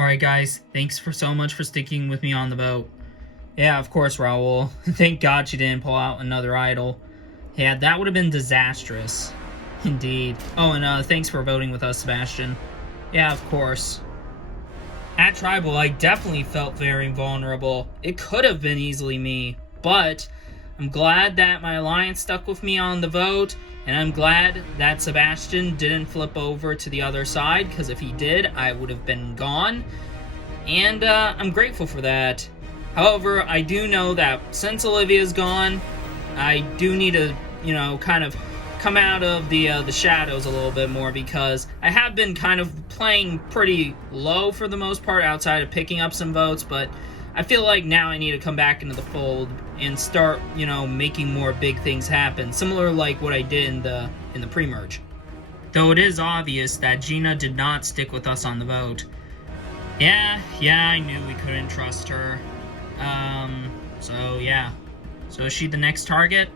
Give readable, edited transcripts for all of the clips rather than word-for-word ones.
Alright guys, thanks so much for sticking with me on the vote. Yeah, of course, Raul. Thank God she didn't pull out another idol. Yeah, that would have been disastrous. Indeed. Oh, and thanks for voting with us, Sebastian. Yeah, of course. At Tribal, I definitely felt very vulnerable. It could have been easily me, but I'm glad that my alliance stuck with me on the vote, and I'm glad that Sebastian didn't flip over to the other side, because if he did, I would have been gone. And I'm grateful for that. However, I do know that since Olivia's gone, I do need to, kind of come out of the shadows a little bit more, because I have been kind of playing pretty low for the most part outside of picking up some votes, but I feel like now I need to come back into the fold and start, making more big things happen, similar like what I did in the pre-merge. Though it is obvious that Gina did not stick with us on the vote. Yeah, I knew we couldn't trust her. So yeah. So is she the next target?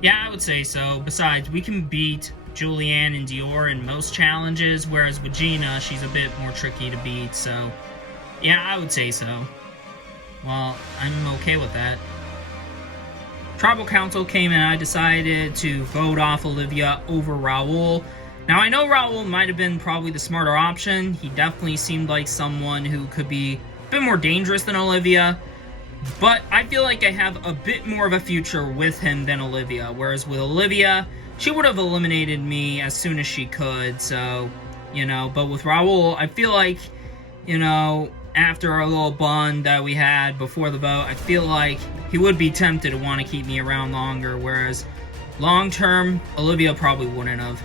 Yeah, I would say so. Besides, we can beat Julianne and Dior in most challenges, whereas with Gina, she's a bit more tricky to beat, so yeah, I would say so. Well, I'm okay with that. Tribal Council came and I decided to vote off Olivia over Raul. Now, I know Raul might have been probably the smarter option. He definitely seemed like someone who could be a bit more dangerous than Olivia. But I feel like I have a bit more of a future with him than Olivia. Whereas with Olivia, she would have eliminated me as soon as she could. So, but with Raul, I feel like, after our little bond that we had before the vote, I feel like he would be tempted to want to keep me around longer. Whereas long term, Olivia probably wouldn't have.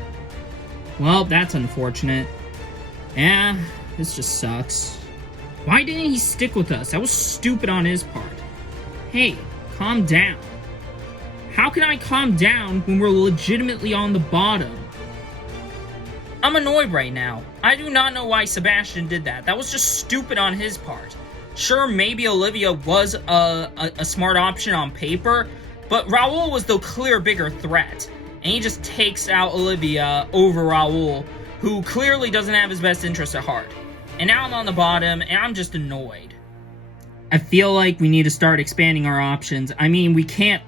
Well, that's unfortunate. Yeah, this just sucks. Why didn't he stick with us? That was stupid on his part. Hey, calm down. How can I calm down when we're legitimately on the bottom? I'm annoyed right now. I do not know why Sebastian did that. That was just stupid on his part. Sure, maybe Olivia was a smart option on paper, but Raul was the clear bigger threat. And he just takes out Olivia over Raul, who clearly doesn't have his best interests at heart. And now I'm on the bottom, and I'm just annoyed. I feel like we need to start expanding our options. I mean, we can't,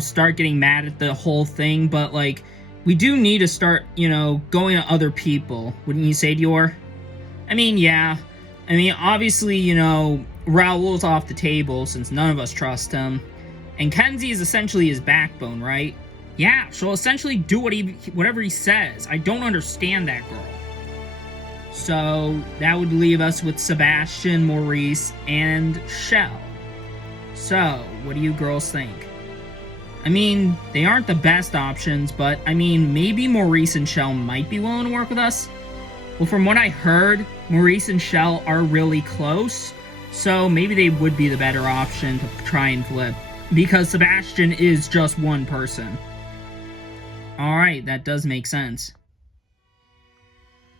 start getting mad at the whole thing, but, we do need to start, going to other people. Wouldn't you say, Dior? I mean, yeah. I mean, obviously, Raul's off the table since none of us trust him. And Kenzie is essentially his backbone, right? Yeah, she'll essentially do whatever he says. I don't understand that girl. So, that would leave us with Sebastian, Maurice, and Shell. So, what do you girls think? I mean, they aren't the best options, but, maybe Maurice and Shell might be willing to work with us? Well, from what I heard, Maurice and Shell are really close, so maybe they would be the better option to try and flip, because Sebastian is just one person. Alright, that does make sense.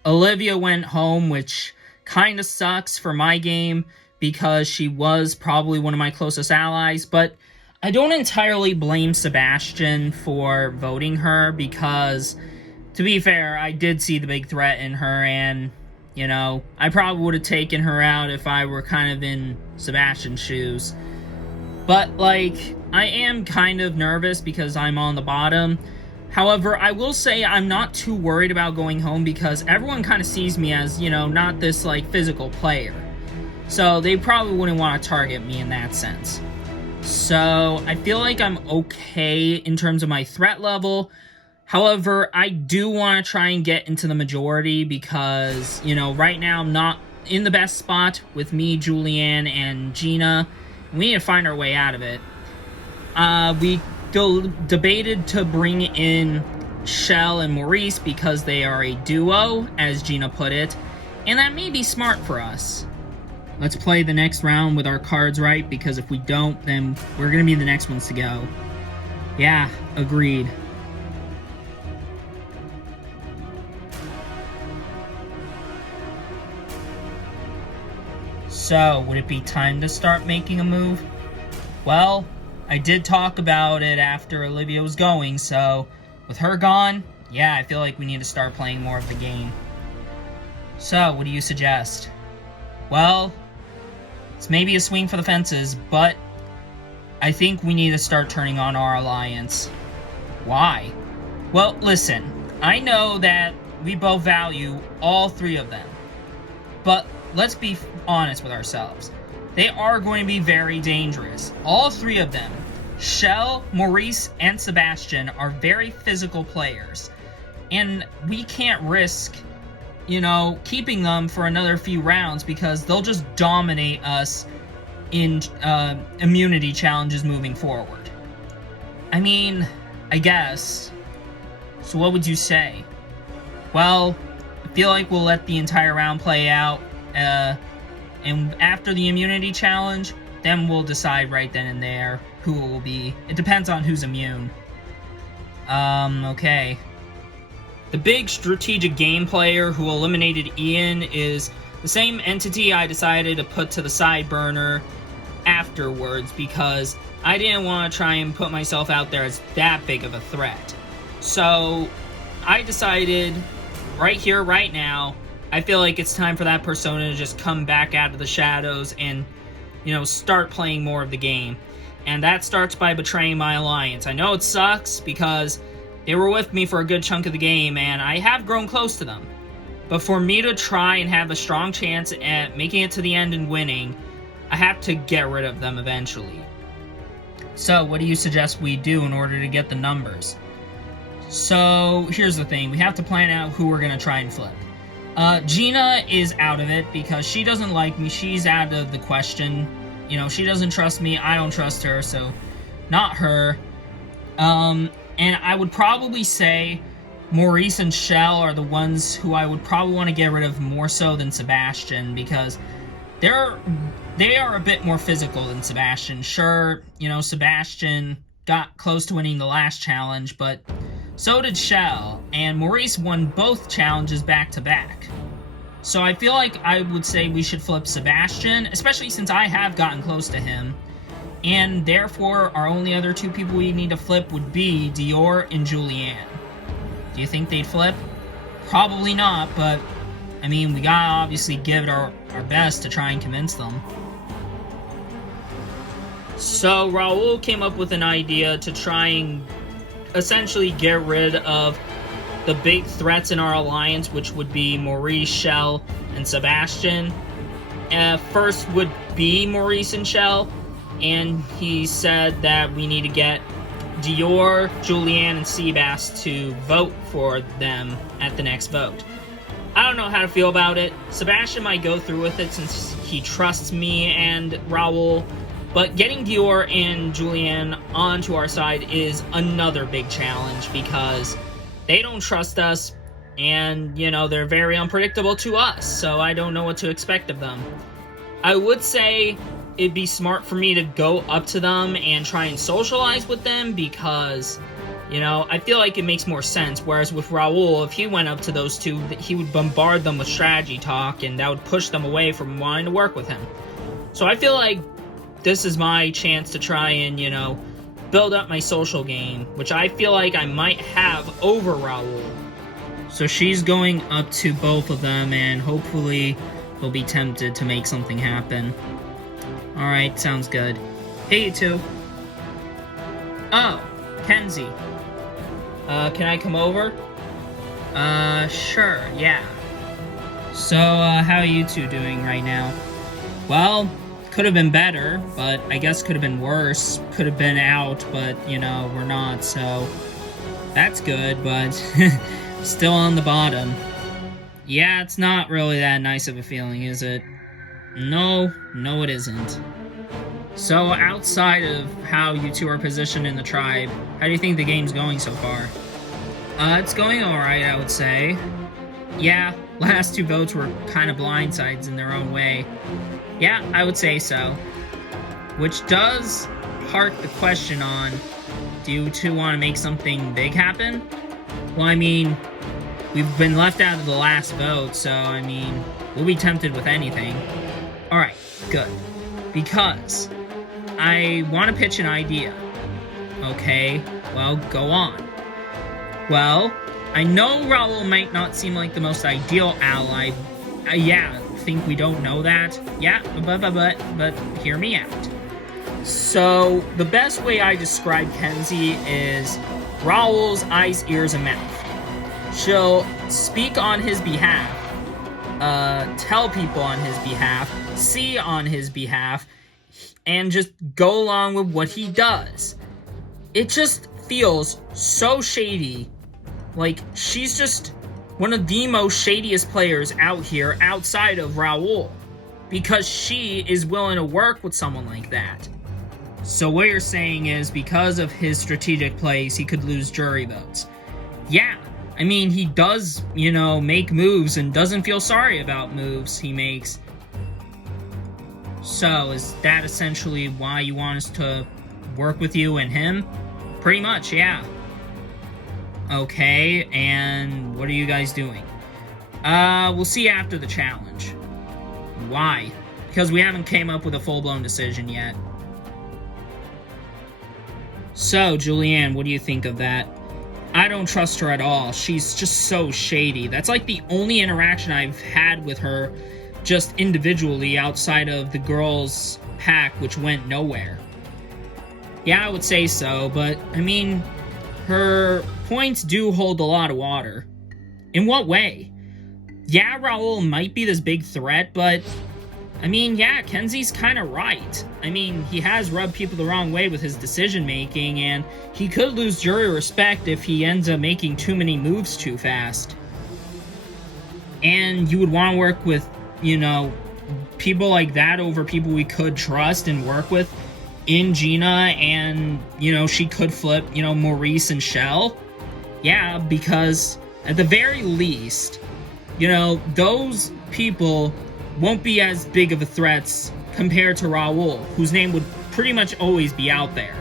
Olivia went home, which kind of sucks for my game, because she was probably one of my closest allies, but I don't entirely blame Sebastian for voting her, because, to be fair, I did see the big threat in her, and, I probably would have taken her out if I were kind of in Sebastian's shoes. But, I am kind of nervous because I'm on the bottom. However, I will say I'm not too worried about going home because everyone kind of sees me as, not this, physical player. So they probably wouldn't want to target me in that sense. So I feel like I'm okay in terms of my threat level. However, I do want to try and get into the majority because, right now I'm not in the best spot with me, Julianne, and Gina. We need to find our way out of it. We debated to bring in Shell and Maurice because they are a duo, as Gina put it, and that may be smart for us. Let's play the next round with our cards right, because if we don't, then we're going to be the next ones to go. Yeah, agreed. So, would it be time to start making a move? Well, I did talk about it after Olivia was going, so with her gone, yeah, I feel like we need to start playing more of the game. So, what do you suggest? Well, it's maybe a swing for the fences, but I think we need to start turning on our alliance. Why? Well, listen, I know that we both value all three of them, but let's be honest with ourselves. They are going to be very dangerous. All three of them, Shell, Maurice, and Sebastian, are very physical players, and we can't risk, keeping them for another few rounds because they'll just dominate us in immunity challenges moving forward. I mean, I guess. So what would you say? Well, I feel like we'll let the entire round play out, and after the immunity challenge, then we'll decide right then and there who it will be. It depends on who's immune. Okay. The big strategic game player who eliminated Ian is the same entity I decided to put to the side burner afterwards because I didn't want to try and put myself out there as that big of a threat. So I decided right here, right now, I feel like it's time for that persona to just come back out of the shadows and, start playing more of the game. And that starts by betraying my alliance. I know it sucks because they were with me for a good chunk of the game and I have grown close to them. But for me to try and have a strong chance at making it to the end and winning, I have to get rid of them eventually. So, what do you suggest we do in order to get the numbers? So, here's the thing. We have to plan out who we're going to try and flip. Gina is out of it because she doesn't like me. She's out of the question. She doesn't trust me. I don't trust her, so not her. And I would probably say Maurice and Shell are the ones who I would probably want to get rid of more so than Sebastian because they are a bit more physical than Sebastian. Sure, Sebastian got close to winning the last challenge, but so did Shell, and Maurice won both challenges back-to-back. So I feel like I would say we should flip Sebastian, especially since I have gotten close to him, and therefore our only other two people we need to flip would be Dior and Julianne. Do you think they'd flip? Probably not, but we gotta obviously give it our best to try and convince them. So Raul came up with an idea to try and essentially get rid of the big threats in our alliance, which would be Maurice, Shell, and Sebastian. First would be Maurice and Shell, and he said that we need to get Dior, Julianne, and Seabass to vote for them at the next vote. I don't know how to feel about it. Sebastian might go through with it since he trusts me and Raul, but getting Dior and Julianne onto our side is another big challenge because they don't trust us and, they're very unpredictable to us, so I don't know what to expect of them. I would say it'd be smart for me to go up to them and try and socialize with them because, I feel like it makes more sense, whereas with Raul, if he went up to those two, he would bombard them with strategy talk and that would push them away from wanting to work with him. So I feel like this is my chance to try and, build up my social game, which I feel like I might have over Raul. So she's going up to both of them, and hopefully they'll be tempted to make something happen. Alright, sounds good. Hey, you two. Oh, Kenzie. Can I come over? Sure, yeah. So, how are you two doing right now? Well, could have been better, but I guess could have been worse. Could have been out, but, we're not, so that's good, but still on the bottom. Yeah, it's not really that nice of a feeling, is it? No, it isn't. So, outside of how you two are positioned in the tribe, how do you think the game's going so far? It's going alright, I would say. Yeah, last two votes were kind of blindsides in their own way. Yeah, I would say so. Which does park the question on, do you two want to make something big happen? Well, we've been left out of the last vote, so, we'll be tempted with anything. Alright, good. Because I want to pitch an idea. Okay, well, go on. Well, I know Raul might not seem like the most ideal ally. Yeah, think we don't know that? Yeah, but hear me out. So, the best way I describe Kenzie is Raul's eyes, ears, and mouth. She'll speak on his behalf, tell people on his behalf, see on his behalf, and just go along with what he does. It just feels so shady. Like, she's just one of the most shadiest players out here outside of Raul, because she is willing to work with someone like that. So what you're saying is, because of his strategic plays, he could lose jury votes. Yeah, I mean, he does, make moves and doesn't feel sorry about moves he makes. So, is that essentially why you want us to work with you and him? Pretty much, yeah. Okay, and what are you guys doing? We'll see after the challenge. Why? Because we haven't came up with a full-blown decision yet. So, Julianne, what do you think of that? I don't trust her at all. She's just so shady. That's like the only interaction I've had with her just individually outside of the girls' pack, which went nowhere. Yeah, I would say so, but, I mean, her points do hold a lot of water. In what way? Yeah, Raul might be this big threat, but, I mean, yeah, Kenzie's kind of right. I mean, he has rubbed people the wrong way with his decision-making, and he could lose jury respect if he ends up making too many moves too fast. And you would want to work with, people like that over people we could trust and work with in Gina, and, she could flip, Maurice and Shell. Yeah, because at the very least, those people won't be as big of a threats compared to Raul, whose name would pretty much always be out there.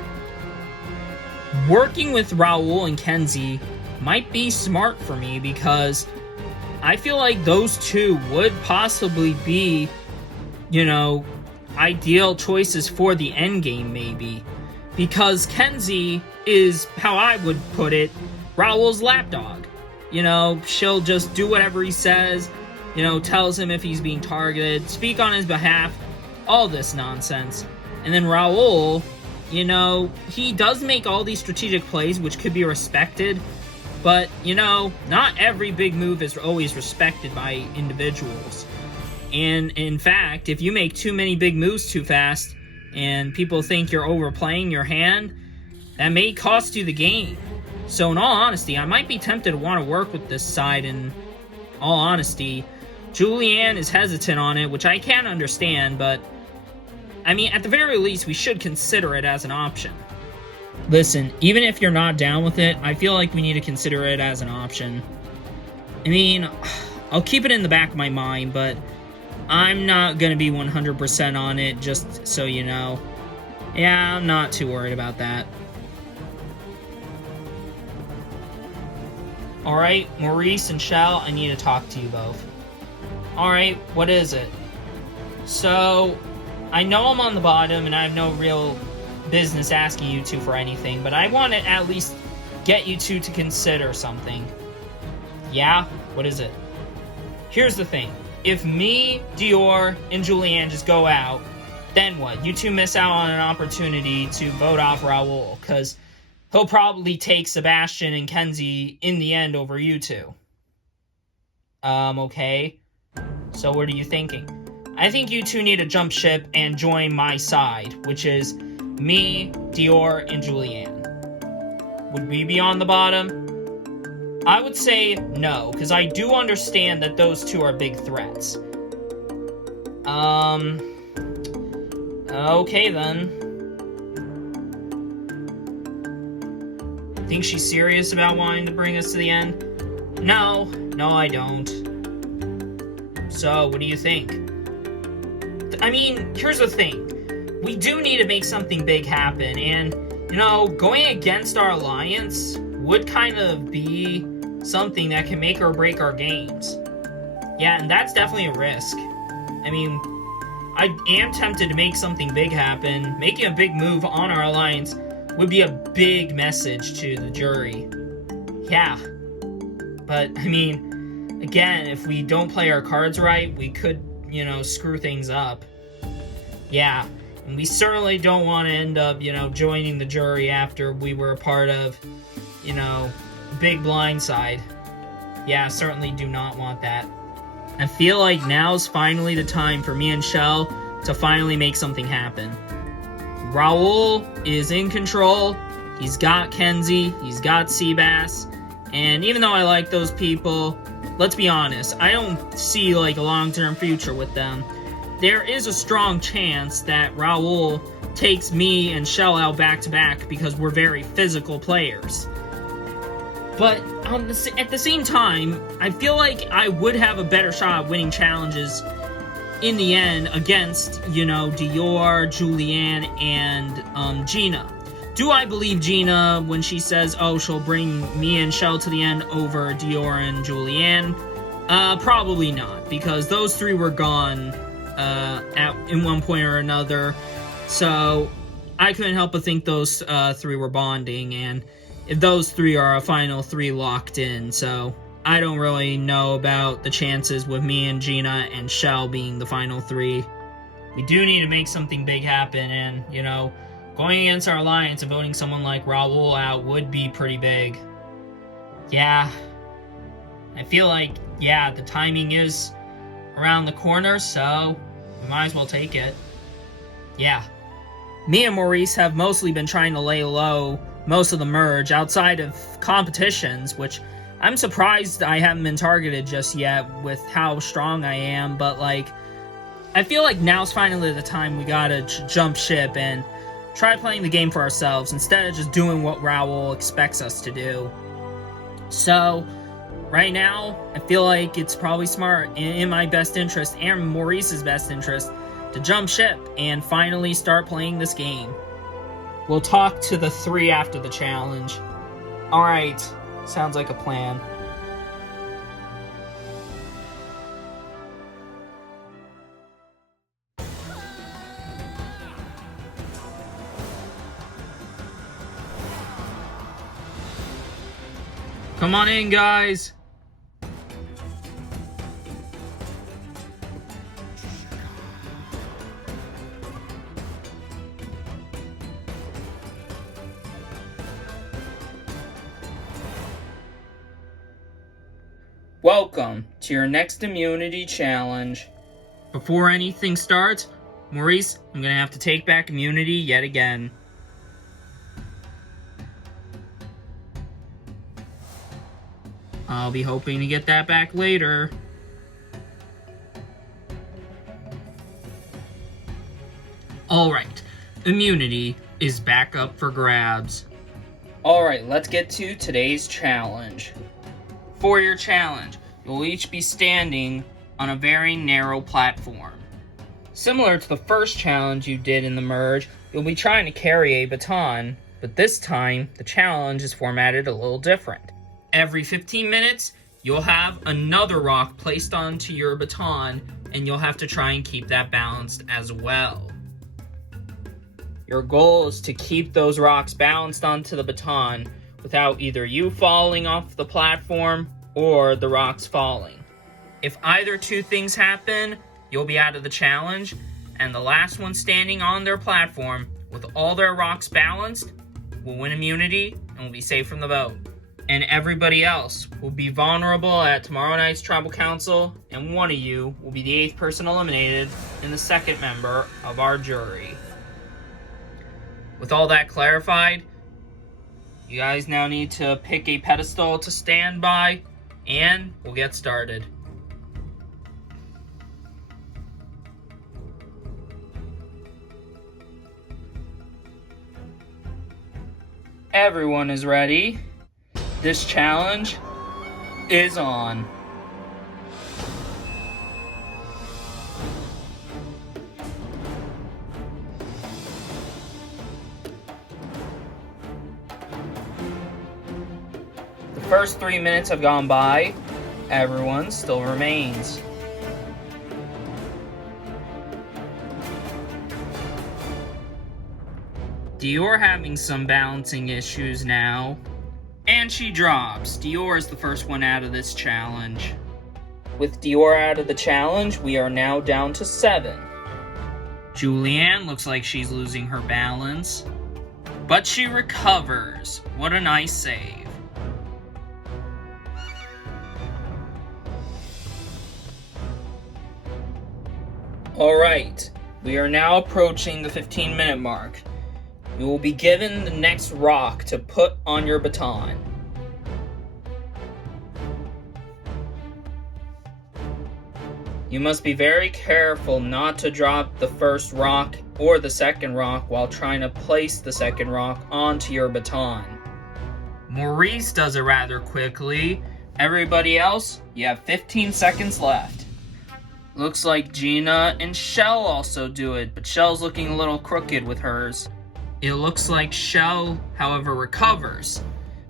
Working with Raul and Kenzie might be smart for me, because I feel like those two would possibly be, ideal choices for the endgame, maybe. Because Kenzie is, how I would put it, Raul's lapdog. She'll just do whatever he says, tells him if he's being targeted, speak on his behalf, all this nonsense. And then Raul, he does make all these strategic plays, which could be respected, but, not every big move is always respected by individuals. And, in fact, if you make too many big moves too fast, and people think you're overplaying your hand, that may cost you the game. So, in all honesty, I might be tempted to want to work with this side. In all honesty, Julianne is hesitant on it, which I can understand, but, I mean, at the very least, we should consider it as an option. Listen, even if you're not down with it, I feel like we need to consider it as an option. I mean, I'll keep it in the back of my mind, but I'm not going to be 100% on it, just so you know. Yeah, I'm not too worried about that. Alright, Maurice and Shell, I need to talk to you both. Alright, what is it? So, I know I'm on the bottom, and I have no real business asking you two for anything, but I want to at least get you two to consider something. Yeah? What is it? Here's the thing. If me, Dior, and Julianne just go out, then what? You two miss out on an opportunity to vote off Raul, because he'll probably take Sebastian and Kenzie in the end over you two. Okay. So what are you thinking? I think you two need to jump ship and join my side, which is me, Dior, and Julianne. Would we be on the bottom? I would say no, because I do understand that those two are big threats. Okay then. Think she's serious about wanting to bring us to the end? No, I don't. So, what do you think? I mean, here's the thing. We do need to make something big happen, and, going against our alliance would kind of be something that can make or break our games. Yeah, and that's definitely a risk. I mean, I am tempted to make something big happen. Making a big move on our alliance would be a big message to the jury. Yeah. But, I mean, again, if we don't play our cards right, we could, screw things up. Yeah, and we certainly don't want to end up, joining the jury after we were a part of, Big Blindside. Yeah, certainly do not want that. I feel like now's finally the time for me and Shell to finally make something happen. Raul is in control. He's got Kenzie. He's got Seabass. And even though I like those people, let's be honest, I don't see like a long-term future with them. There is a strong chance that Raul takes me and Shell out back-to-back because we're very physical players. But at the same time, I feel like I would have a better shot at winning challenges in the end against, Dior, Julianne, and Gina. Do I believe Gina when she says, oh, she'll bring me and Shell to the end over Dior and Julianne? Probably not, because those three were gone in one point or another. So I couldn't help but think those three were bonding, and if those three are a final three locked in, so I don't really know about the chances with me and Gina and Shell being the final three. We do need to make something big happen, and, going against our alliance and voting someone like Raul out would be pretty big. Yeah. I feel like, the timing is around the corner, so we might as well take it. Yeah. Me and Maurice have mostly been trying to lay low most of the merge outside of competitions, which I'm surprised I haven't been targeted just yet with how strong I am, but I feel like now's finally the time we gotta jump ship and try playing the game for ourselves instead of just doing what Raul expects us to do. So, right now, I feel like it's probably smart in my best interest and Maurice's best interest to jump ship and finally start playing this game. We'll talk to the three after the challenge. Alright, sounds like a plan. Come on in, guys. Welcome to your next immunity challenge. Before anything starts, Maurice, I'm gonna have to take back immunity yet again. I'll be hoping to get that back later. Alright, immunity is back up for grabs. Alright, let's get to today's challenge. For your challenge, you'll each be standing on a very narrow platform. Similar to the first challenge you did in the merge, you'll be trying to carry a baton, but this time, the challenge is formatted a little different. Every 15 minutes, you'll have another rock placed onto your baton, and you'll have to try and keep that balanced as well. Your goal is to keep those rocks balanced onto the baton without either you falling off the platform or the rocks falling. If either two things happen, you'll be out of the challenge, and the last one standing on their platform with all their rocks balanced will win immunity and will be safe from the vote. And everybody else will be vulnerable at tomorrow night's Tribal Council, and one of you will be the 8th person eliminated and the 2nd member of our jury. With all that clarified, you guys now need to pick a pedestal to stand by, and we'll get started. Everyone is ready. This challenge is on. The first 3 minutes have gone by. Everyone still remains. Dior having some balancing issues now. And she drops. Dior is the first one out of this challenge. with Dior out of the challenge, we are now down to 7. Julianne looks like she's losing her balance, but she recovers. What a nice save. Alright, we are now approaching the 15-minute mark. You will be given the next rock to put on your baton. You must be very careful not to drop the first rock or the second rock while trying to place the second rock onto your baton. Maurice does it rather quickly. Everybody else, you have 15 seconds left. Looks like Gina and Shell also do it, but Shell's looking a little crooked with hers. It looks like Shell, however, recovers.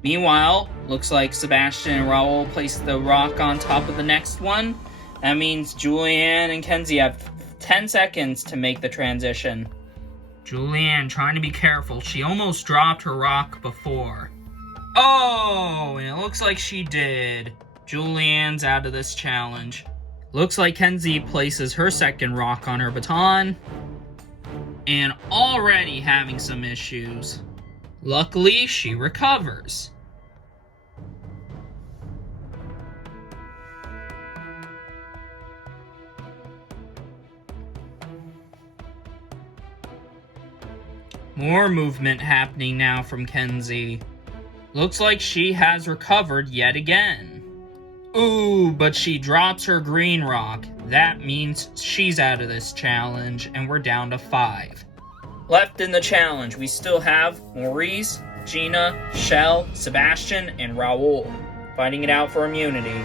Meanwhile, looks like Sebastian and Raul place the rock on top of the next one. That means Julianne and Kenzie have 10 seconds to make the transition. Julianne trying to be careful. She almost dropped her rock before. Oh, and it looks like she did. Julianne's out of this challenge. Looks like Kenzie places her second rock on her baton. And already having some issues. Luckily, she recovers. More movement happening now from Kenzie. Looks like she has recovered yet again. Ooh, but she drops her green rock. That means she's out of this challenge, and we're down to 5. Left in the challenge, we still have Maurice, Gina, Shell, Sebastian, and Raul, fighting it out for immunity.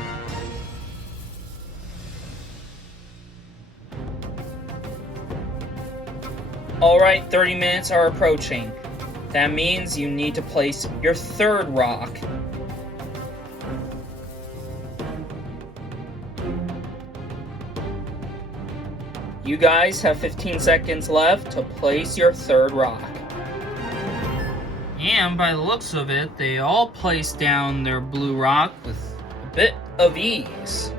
Alright, 30 minutes are approaching. That means you need to place your third rock. You guys have 15 seconds left to place your third rock. And by the looks of it, they all placed down their blue rock with a bit of ease.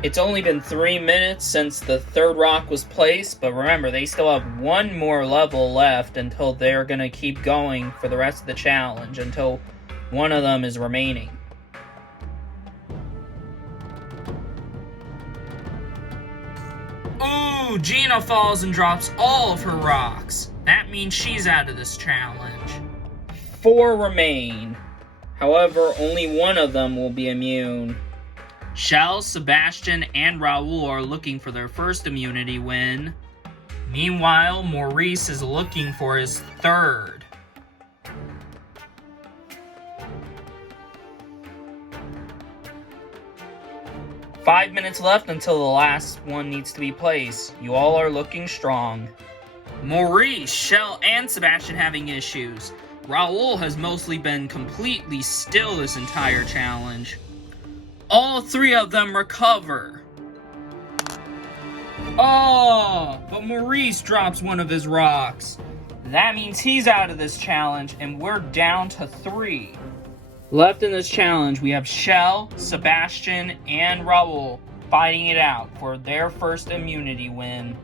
It's only been 3 minutes since the third rock was placed, but remember, they still have one more level left until they're going to keep going for the rest of the challenge, until one of them is remaining. Ooh, Gina falls and drops all of her rocks. That means she's out of this challenge. 4 remain. However, only one of them will be immune. Shell, Sebastian, and Raul are looking for their first immunity win. Meanwhile, Maurice is looking for his third. Five minutes left until the last one needs to be placed. You all are looking strong. Maurice, Shell, and Sebastian having issues. Raul has mostly been completely still this entire challenge. All 3 of them recover. Oh, but Maurice drops one of his rocks. That means he's out of this challenge, and we're down to 3. Left in this challenge, we have Shell, Sebastian, and Raul fighting it out for their first immunity win.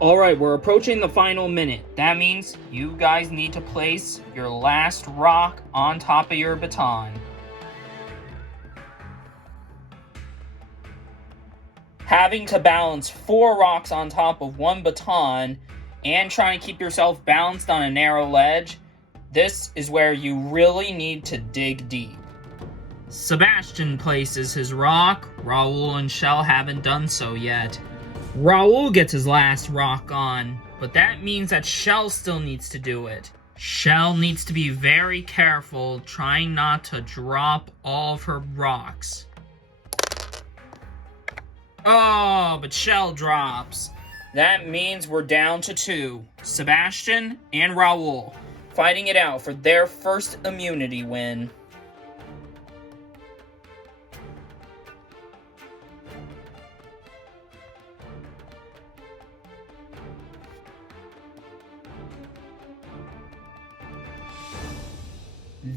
Alright, we're approaching the final minute. That means you guys need to place your last rock on top of your baton. Having to balance 4 rocks on top of one baton and trying to keep yourself balanced on a narrow ledge, this is where you really need to dig deep. Sebastian places his rock. Raul and Shell haven't done so yet. Raul gets his last rock on, but that means that Shell still needs to do it. Shell needs to be very careful, trying not to drop all of her rocks. Oh, but Shell drops. That means we're down to 2. Sebastian and Raul fighting it out for their first immunity win.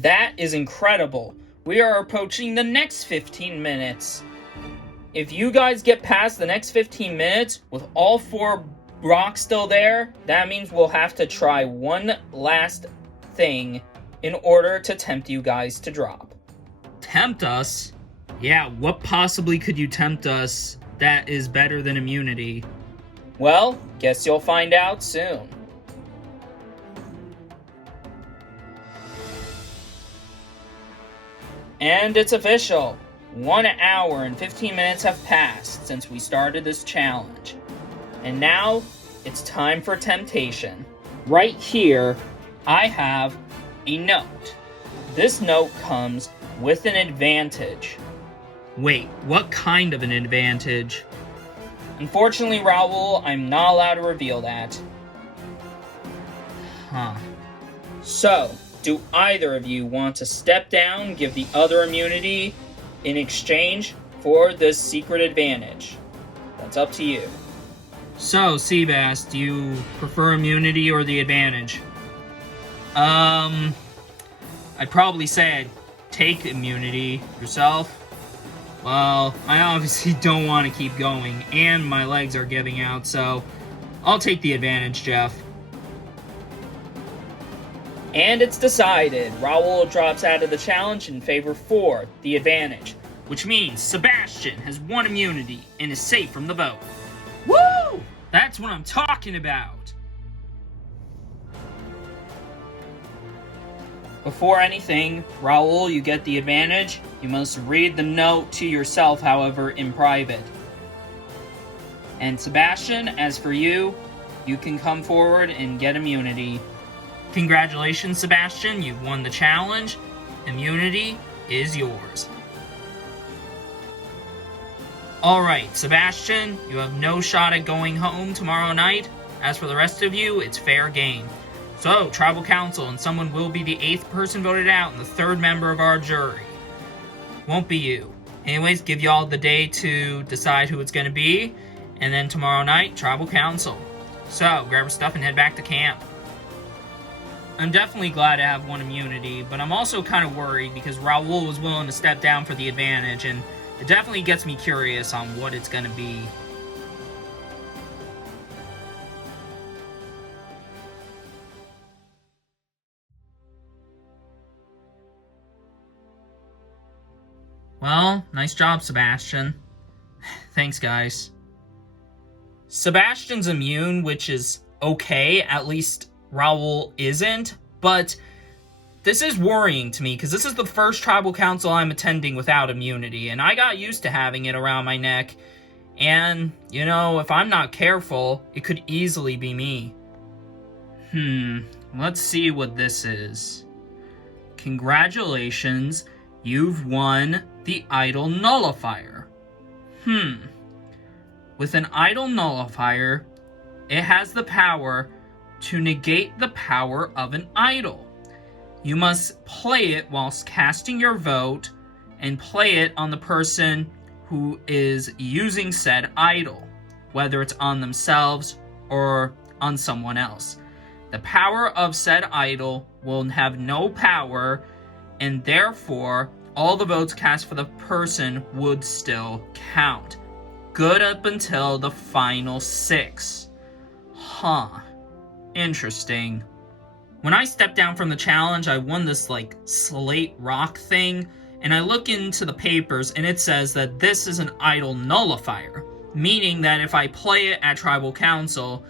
That is incredible. We are approaching the next 15 minutes. If you guys get past the next 15 minutes with all 4 rocks still there, that means we'll have to try one last thing in order to tempt you guys to drop. Tempt us? Yeah, what possibly could you tempt us that is better than immunity? Well, guess you'll find out soon. And it's official. 1 hour and 15 minutes have passed since we started this challenge. And now, it's time for temptation. Right here, I have a note. This note comes with an advantage. Wait, what kind of an advantage? Unfortunately, Raoul, I'm not allowed to reveal that. So, do either of you want to step down, give the other immunity in exchange for this secret advantage? That's up to you. So, Seabass, do you prefer immunity or the advantage? I'd probably say I'd take immunity. Yourself? Well, I obviously don't want to keep going, and my legs are giving out, so I'll take the advantage, Jeff. And it's decided. Raoul drops out of the challenge in favor for the advantage, which means Sebastian has won immunity and is safe from the vote. Woo! That's what I'm talking about! Before anything, Raoul, you get the advantage. You must read the note to yourself, however, in private. And Sebastian, as for you, you can come forward and get immunity. Congratulations, Sebastian, you've won the challenge. Immunity is yours. Alright, Sebastian, you have no shot at going home tomorrow night. As for the rest of you, it's fair game. So, Tribal Council, and someone will be the 8th person voted out and the 3rd member of our jury. Won't be you. Anyways, give y'all the day to decide who it's going to be, and then tomorrow night, Tribal Council. So, grab your stuff and head back to camp. I'm definitely glad to have one immunity, but I'm also kind of worried because Raoul was willing to step down for the advantage, and it definitely gets me curious on what it's going to be. Well, nice job, Sebastian. Thanks, guys. Sebastian's immune, which is okay, at least Raoul isn't, but this is worrying to me, because this is the first tribal council I'm attending without immunity, and I got used to having it around my neck, and, you know, if I'm not careful, it could easily be me. Let's see what this is. Congratulations, you've won the Idol Nullifier. With an Idol Nullifier, it has the power to negate the power of an idol. You must play it whilst casting your vote, and play it on the person who is using said idol, whether it's on themselves or on someone else. The power of said idol will have no power, and therefore all the votes cast for the person would still count. Good up until the final 6. Interesting. When I stepped down from the challenge, I won this, like, slate rock thing, and I look into the papers, and it says that this is an idol nullifier, meaning that if I play it at Tribal Council,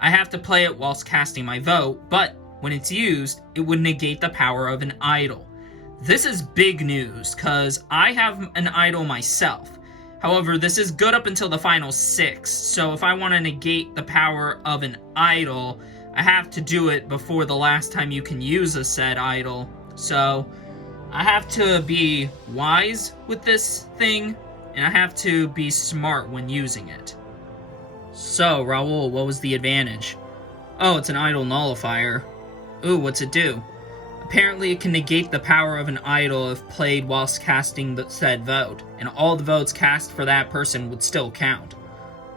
I have to play it whilst casting my vote, but when it's used, it would negate the power of an idol. This is big news, because I have an idol myself. However, this is good up until the final 6, so if I want to negate the power of an idol, I have to do it before the last time you can use a said idol. So, I have to be wise with this thing, and I have to be smart when using it. So, Raoul, what was the advantage? Oh, it's an idol nullifier. Ooh, what's it do? Apparently it can negate the power of an idol if played whilst casting the said vote, and all the votes cast for that person would still count.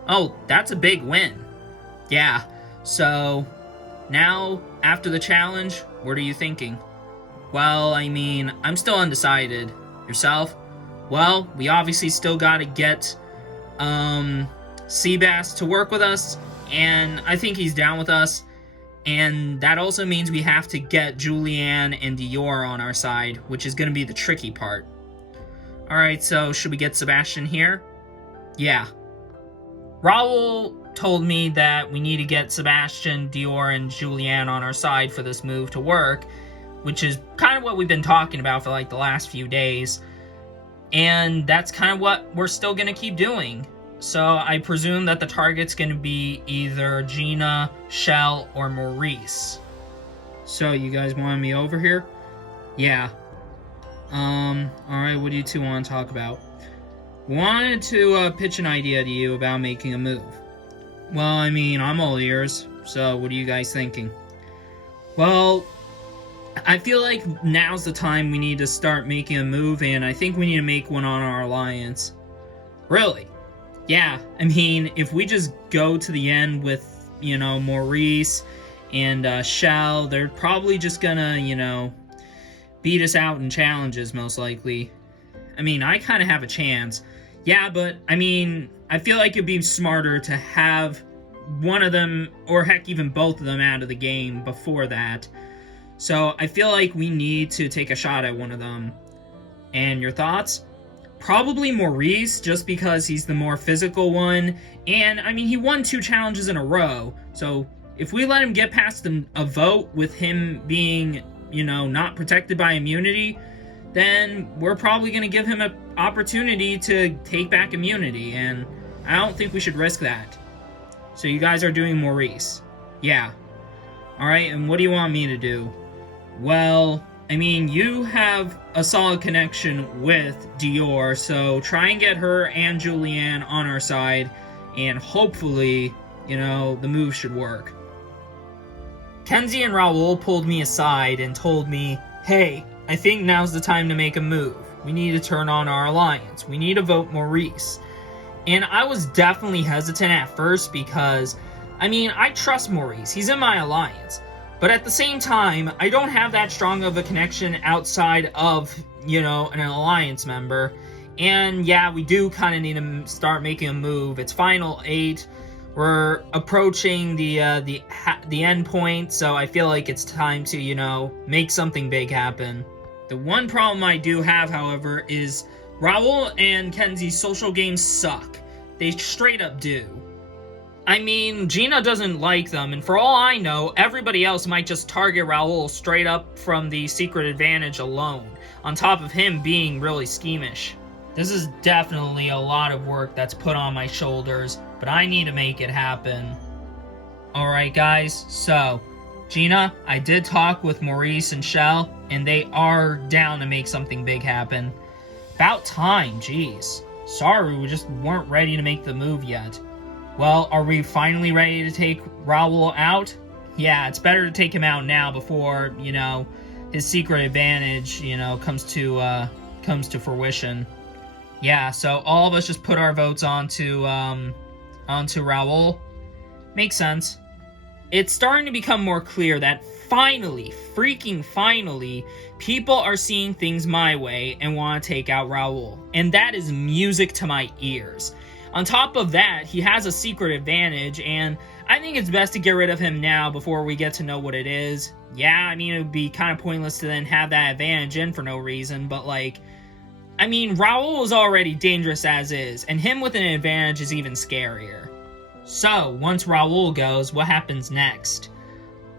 Oh, that's a big win. Yeah, so now, after the challenge, what are you thinking? Well, I mean, I'm still undecided. Yourself? Well, we obviously still gotta get, Seabass to work with us, and I think he's down with us. And that also means we have to get Julianne and Dior on our side, which is gonna be the tricky part. Alright, so should we get Sebastian here? Yeah. Raul told me that we need to get Sebastian, Dior, and Julianne on our side for this move to work, which is kind of what we've been talking about for like the last few days. And that's kind of what we're still going to keep doing. So I presume that the target's going to be either Gina, Shell, or Maurice. So you guys want me over here? Yeah. Alright, what do you two want to talk about? Wanted to pitch an idea to you about making a move. Well, I mean, I'm all ears, so what are you guys thinking? Well, I feel like now's the time we need to start making a move, and I think we need to make one on our alliance. Really? Yeah, I mean, if we just go to the end with, you know, Maurice and Shell, they're probably just gonna, you know, beat us out in challenges, most likely. I mean, I kind of have a chance. Yeah, but, I mean, I feel like it'd be smarter to have one of them, or heck, even both of them out of the game before that. So, I feel like we need to take a shot at one of them. And your thoughts? Probably Maurice, just because he's the more physical one. And, I mean, he won 2 challenges in a row. So, if we let him get past a vote with him being, you know, not protected by immunity, then we're probably going to give him an opportunity to take back immunity, and I don't think we should risk that. So you guys are doing Maurice. Yeah. Alright, and what do you want me to do? Well, I mean, you have a solid connection with Dior, so try and get her and Julianne on our side, and hopefully, you know, the move should work. Kenzie and Raul pulled me aside and told me, hey, I think now's the time to make a move. We need to turn on our alliance. We need to vote Maurice. And I was definitely hesitant at first because, I mean, I trust Maurice. He's in my alliance. But at the same time, I don't have that strong of a connection outside of, you know, an alliance member. And yeah, we do kind of need to start making a move. It's Final 8. We're approaching the end point, so I feel like it's time to, you know, make something big happen. The one problem I do have, however, is Raul and Kenzie's social games suck. They straight up do. I mean, Gina doesn't like them, and for all I know, everybody else might just target Raul straight up from the secret advantage alone, on top of him being really schemish. This is definitely a lot of work that's put on my shoulders, but I need to make it happen. Alright guys, so, Gina, I did talk with Maurice and Shell, and they are down to make something big happen. About time, jeez. Sorry, we just weren't ready to make the move yet. Well, are we finally ready to take Raul out? Yeah, it's better to take him out now before, you know, his secret advantage, you know, comes to fruition. Yeah, so all of us just put our votes onto Raul. Makes sense. It's starting to become more clear that finally, freaking finally, people are seeing things my way and want to take out Raul. And that is music to my ears. On top of that, he has a secret advantage, and I think it's best to get rid of him now before we get to know what it is. Yeah, I mean, it would be kind of pointless to then have that advantage in for no reason, but like, I mean, Raul is already dangerous as is, and him with an advantage is even scarier. So, once Raul goes, what happens next?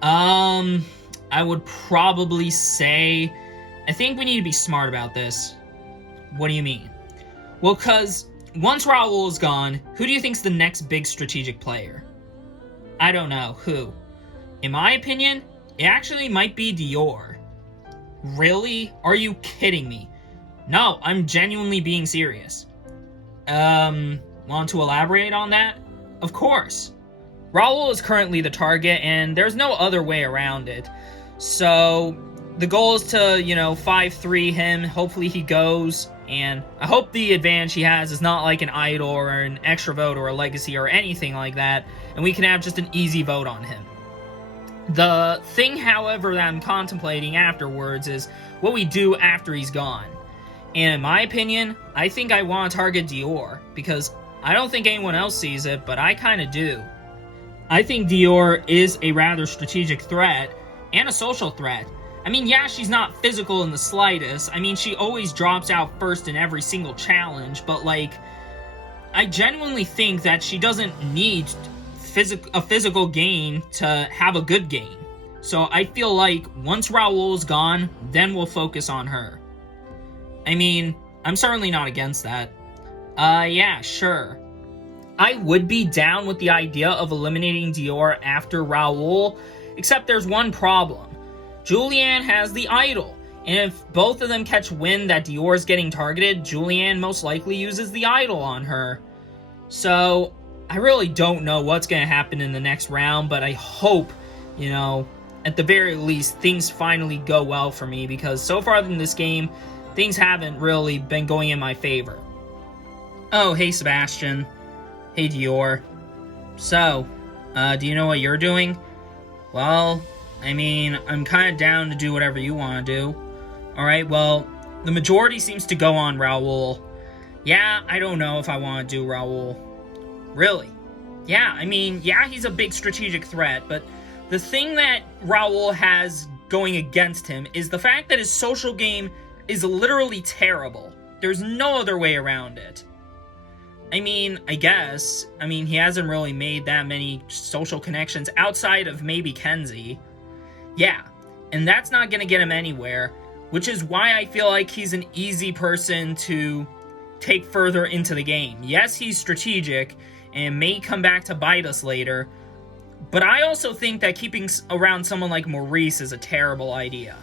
I would probably say, I think we need to be smart about this. What do you mean? Well, because once Raul is gone, who do you think's the next big strategic player? I don't know, who? In my opinion, it actually might be Dior. Really? Are you kidding me? No, I'm genuinely being serious. Want to elaborate on that? Of course. Raul is currently the target, and there's no other way around it. So, the goal is to, you know, 5-3 him. Hopefully he goes, and I hope the advantage he has is not like an idol or an extra vote or a legacy or anything like that, and we can have just an easy vote on him. The thing, however, that I'm contemplating afterwards is what we do after he's gone. And in my opinion, I think I want to target Dior, because I don't think anyone else sees it, but I kind of do. I think Dior is a rather strategic threat, and a social threat. I mean, yeah, she's not physical in the slightest. I mean, she always drops out first in every single challenge, but, like, I genuinely think that she doesn't need a physical game to have a good game. So I feel like once Raul's gone, then we'll focus on her. I mean, I'm certainly not against that. Yeah, sure. I would be down with the idea of eliminating Dior after Raul, except there's one problem. Julianne has the idol, and if both of them catch wind that Dior's getting targeted, Julianne most likely uses the idol on her. So, I really don't know what's going to happen in the next round, but I hope, at the very least, things finally go well for me, because so far in this game, things haven't really been going in my favor. Oh, hey Sebastian. Hey Dior. So, do you know what you're doing? Well, I mean, I'm kind of down to do whatever you want to do. Alright, well, the majority seems to go on Raul. Yeah, I don't know if I want to do Raul. Really? Yeah, I mean, yeah, he's a big strategic threat, but the thing that Raul has going against him is the fact that his social game is literally terrible. There's no other way around it. I mean, I guess. I mean, he hasn't really made that many social connections outside of maybe Kenzie. Yeah, and that's not going to get him anywhere, which is why I feel like he's an easy person to take further into the game. Yes, he's strategic, and may come back to bite us later, but I also think that keeping around someone like Maurice is a terrible idea.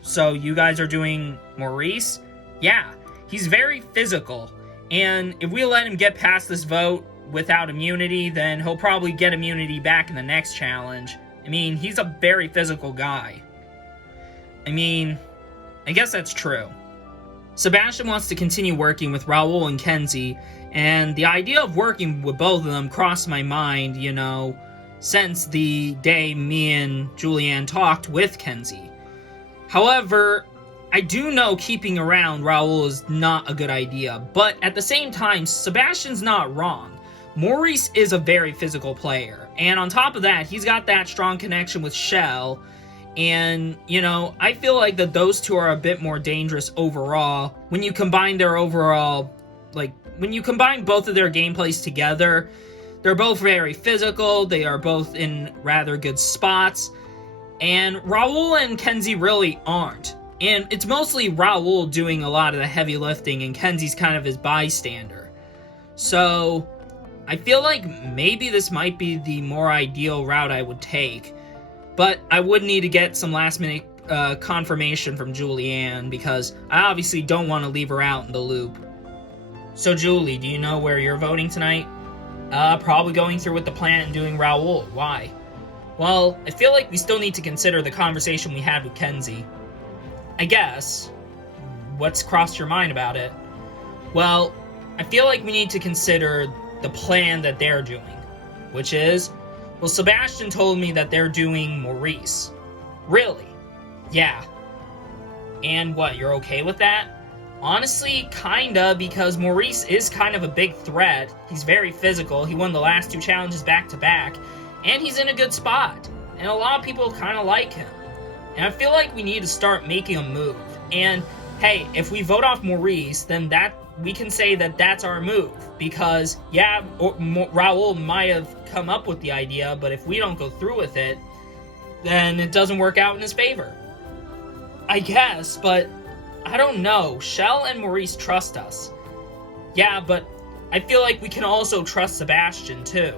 So, you guys are doing Maurice? Yeah, he's very physical, and if we let him get past this vote without immunity, then he'll probably get immunity back in the next challenge. I mean, he's a very physical guy. I mean, I guess that's true. Sebastian wants to continue working with Raul and Kenzie, and the idea of working with both of them crossed my mind, since the day me and Julianne talked with Kenzie. However, I do know keeping around Raul is not a good idea, but at the same time, Sebastian's not wrong. Maurice is a very physical player, and on top of that, he's got that strong connection with Shell, and, I feel like that those two are a bit more dangerous overall. When you combine their overall, when you combine both of their gameplays together, they're both very physical, they are both in rather good spots, and Raul and Kenzie really aren't. And it's mostly Raul doing a lot of the heavy lifting, and Kenzie's kind of his bystander. So, I feel like maybe this might be the more ideal route I would take. But I would need to get some last-minute confirmation from Julianne, because I obviously don't want to leave her out in the loop. So, Julie, do you know where you're voting tonight? Probably going through with the plan and doing Raul. Why? Well, I feel like we still need to consider the conversation we had with Kenzie. I guess. What's crossed your mind about it? Well, I feel like we need to consider the plan that they're doing, which is, well, Sebastian told me that they're doing Maurice. Really? Yeah. And what, you're okay with that? Honestly, kinda, because Maurice is kind of a big threat. He's very physical, he won the last 2 challenges back-to-back, and he's in a good spot. And a lot of people kind of like him. And I feel like we need to start making a move. And, hey, if we vote off Maurice, then we can say that that's our move. Because, yeah, Raul might have come up with the idea, but if we don't go through with it, then it doesn't work out in his favor. I guess, but I don't know. Shell and Maurice trust us. Yeah, but I feel like we can also trust Sebastian, too.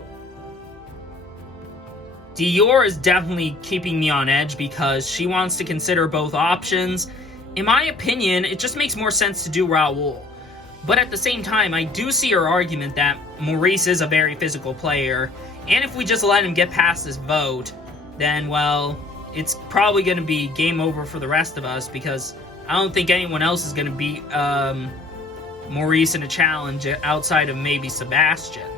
Dior is definitely keeping me on edge because she wants to consider both options. In my opinion, it just makes more sense to do Raul. But at the same time, I do see her argument that Maurice is a very physical player, and if we just let him get past this vote, then, well, it's probably going to be game over for the rest of us, because I don't think anyone else is going to beat Maurice in a challenge outside of maybe Sebastian.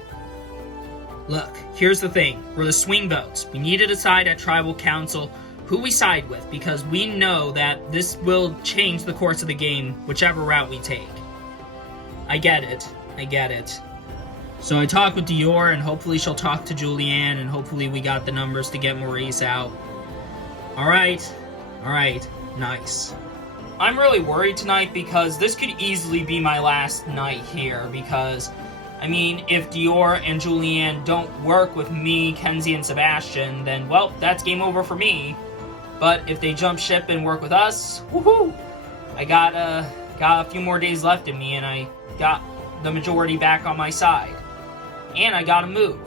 Look, here's the thing. We're the swing votes. We need to decide at Tribal Council who we side with, because we know that this will change the course of the game, whichever route we take. I get it. So I talked with Dior, and hopefully she'll talk to Julianne, and hopefully we got the numbers to get Maurice out. Alright, nice. I'm really worried tonight because this could easily be my last night here, because, I mean, if Dior and Julianne don't work with me, Kenzie, and Sebastian, then, well, that's game over for me. But if they jump ship and work with us, woohoo! I got a few more days left in me, and I got the majority back on my side. And I gotta move.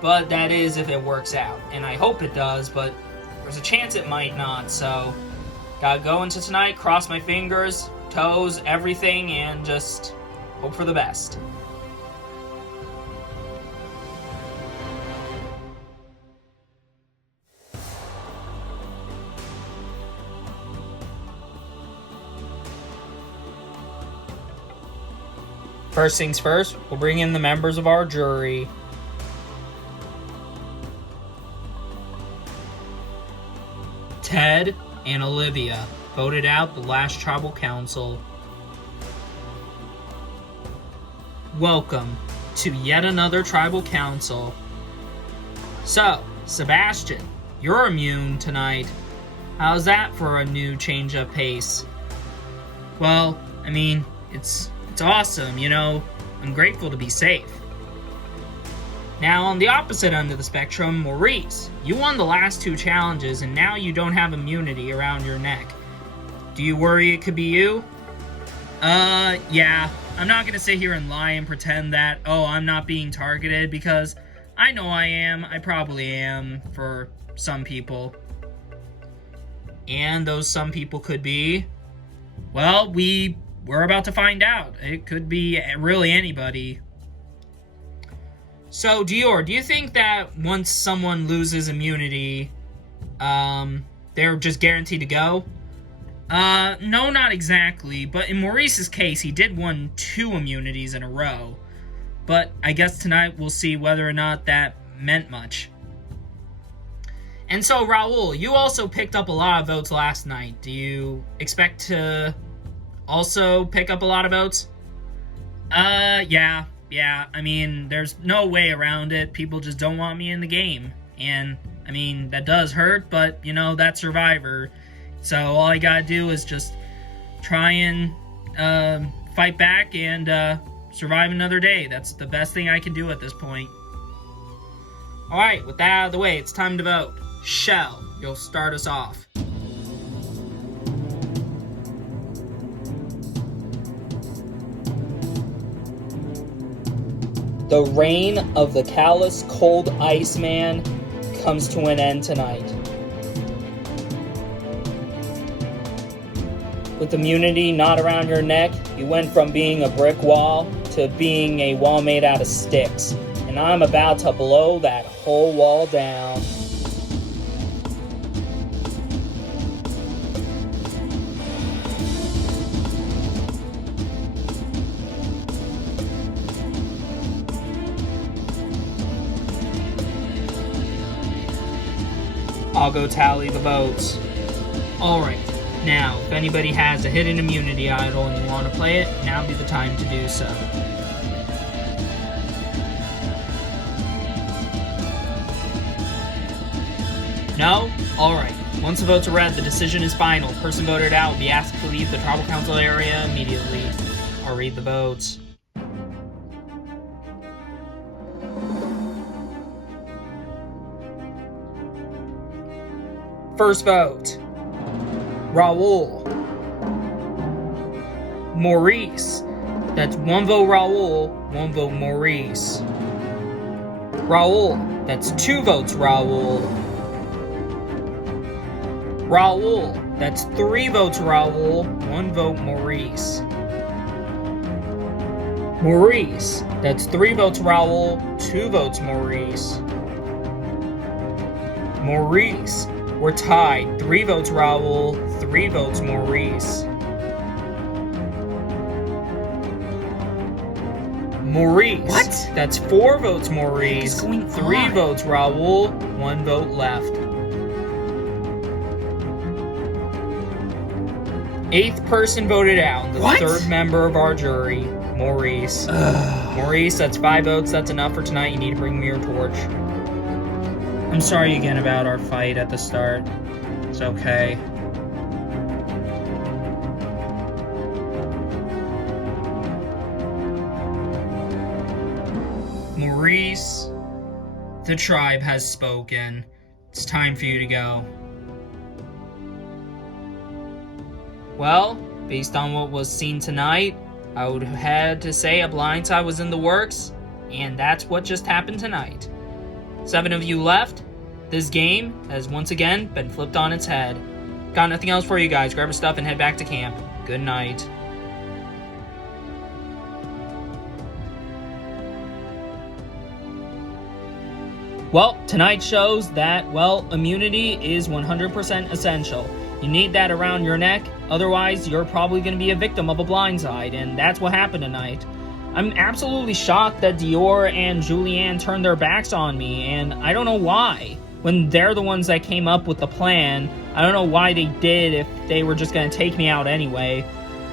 But that is if it works out. And I hope it does, but there's a chance it might not, so gotta go into tonight, cross my fingers, toes, everything, and just hope for the best. First things first, we'll bring in the members of our jury. Ted and Olivia voted out the last tribal council. Welcome to yet another tribal council. So, Sebastian, you're immune tonight. How's that for a new change of pace? Well, I mean, it's awesome, you know. I'm grateful to be safe. Now, on the opposite end of the spectrum, Maurice, you won the last 2 challenges, and now you don't have immunity around your neck. Do you worry it could be you? Yeah. I'm not gonna sit here and lie and pretend that, oh, I'm not being targeted, because I know I am. I probably am for some people. And those some people could be, well, we're about to find out. It could be really anybody. So, Dior, do you think that once someone loses immunity, they're just guaranteed to go? No, not exactly. But in Maurice's case, he did win 2 immunities in a row. But I guess tonight we'll see whether or not that meant much. And so, Raul, you also picked up a lot of votes last night. Do you expect to also pick up a lot of votes? Yeah. I mean, there's no way around it. People just don't want me in the game. And, I mean, that does hurt, but, you know, that's Survivor. So all I gotta do is just try and fight back and survive another day. That's the best thing I can do at this point. Alright, with that out of the way, it's time to vote. Shell, you'll start us off. The reign of the Callous Cold Iceman comes to an end tonight. With immunity not around your neck, you went from being a brick wall to being a wall made out of sticks. And I'm about to blow that whole wall down. I'll go tally the votes. Alright, now, if anybody has a hidden immunity idol and you want to play it, now would be the time to do so. No? Alright. Once the votes are read, the decision is final. Person voted out will be asked to leave the tribal council area immediately. I'll read the votes. First vote, Raul. Maurice. That's 1 vote Raul, 1 vote Maurice. Raul. That's 2 votes Raul. Raul. That's 3 votes Raul, 1 vote Maurice. Maurice. That's 3 votes Raul, 2 votes Maurice. Maurice. We're tied. 3 votes Raul, 3 votes Maurice. What? That's 4 votes, Maurice. What's going 3 on? votes, Raul. 1 vote left. 8th person voted out. The What? 3rd member of our jury, Maurice. Maurice, that's 5 votes. That's enough for tonight. You need to bring me your torch. I'm sorry again about our fight at the start. It's okay. Maurice, the tribe has spoken. It's time for you to go. Well, based on what was seen tonight, I would have had to say a blindside was in the works, and that's what just happened tonight. 7 of you left. This game has once again been flipped on its head. Got nothing else for you guys. Grab your stuff and head back to camp. Good night. Well, tonight shows that, well, immunity is 100% essential. You need that around your neck, otherwise you're probably going to be a victim of a blindside, and that's what happened tonight. I'm absolutely shocked that Dior and Julianne turned their backs on me, and I don't know why. When they're the ones that came up with the plan, I don't know why they did if they were just going to take me out anyway.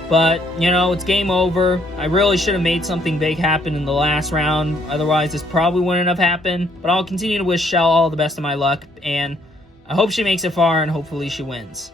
But, you know, it's game over. I really should have made something big happen in the last round. Otherwise, this probably wouldn't have happened. But I'll continue to wish Shell all the best of my luck. And I hope she makes it far and hopefully she wins.